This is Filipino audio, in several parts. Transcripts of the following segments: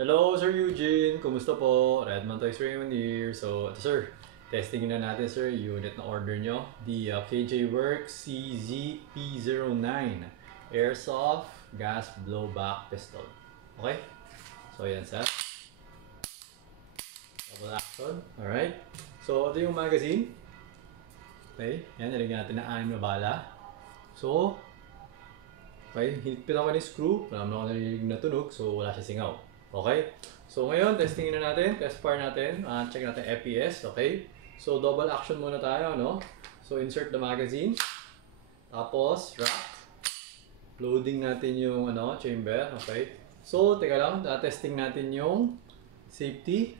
Hello, Sir Eugene. Kumusta po? Redmond Toys Raymond here. So, ito sir, testingin na natin sir, yung unit na order nyo. The KJ Works CZP09 Airsoft Gas Blowback Pistol. Okay? So, yan sir. Double action. Alright. So, ito yung magazine. Okay? Yan, nilagyan natin ng 6 na bala. So, okay, hinipit ako ni screw. Wala naman ako narinig na tunog, so wala siya singaw. Okay? So ngayon, testingin na natin, test fire natin, check natin FPS, okay? So double action muna tayo, no? So insert the magazine, tapos wrap, loading natin yung chamber, okay? So teka lang, testing natin yung safety.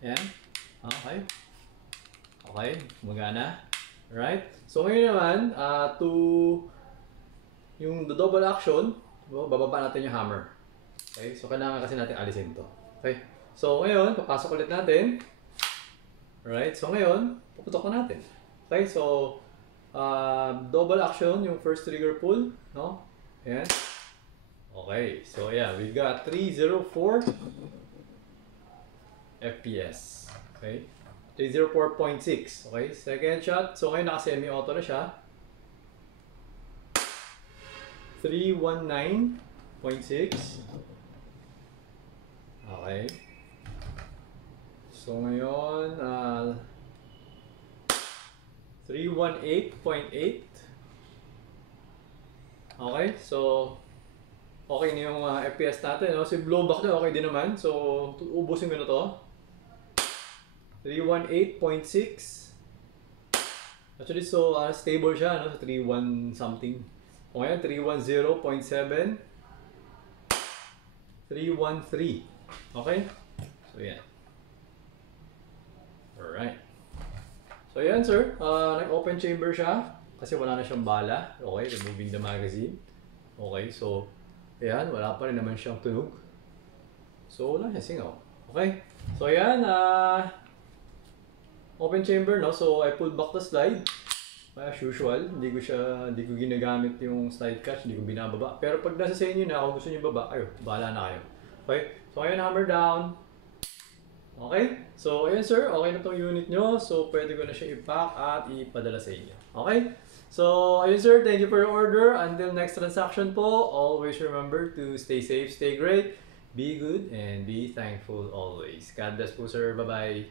Yan, okay? Okay, gumagana. Alright? So ngayon naman, yung double action, bababa natin yung hammer. Okay, so kailangan kasi natin alisin to. Okay, so ngayon, papasok ulit natin. Alright, so ngayon, puputok na natin. Okay, so double action, yung first trigger pull, no? Ayan. Okay, so yeah, we got 304 FPS. Okay, 304.6. Okay, second shot. So ngayon, naka-semi-auto na siya. 319.6. Okay. So ngayon, 318.8. Okay, so okay na yung FPS natin. No? So yung blowback na okay din naman. So ubusin ko na to. 318.6. Actually, so stable siya. No? So 31 something. O ngayon, 310.7. 313. Okay? So, yan. Alright. So, yan, sir. Nag-open chamber siya. Kasi wala na siyang bala. Okay, removing the magazine. Okay, so, ayan. Wala pa rin naman siyang tunog. So, wala siya singaw. Okay? So, ayan. Open chamber, no? So, I pulled back the slide. As usual, hindi ko ginagamit yung slide catch, hindi ko binababa. Pero pag nasa sa inyo na, kung gusto niyo baba, bahala na kayo. Okay? So, ayun, hammer down. Okay? So, ayun sir, okay na tong unit nyo. So, pwede ko na siya i-pack at ipadala sa inyo. Okay? So, ayun sir, thank you for your order. Until next transaction po, always remember to stay safe, stay great, be good, and be thankful always. God bless po sir. Bye-bye.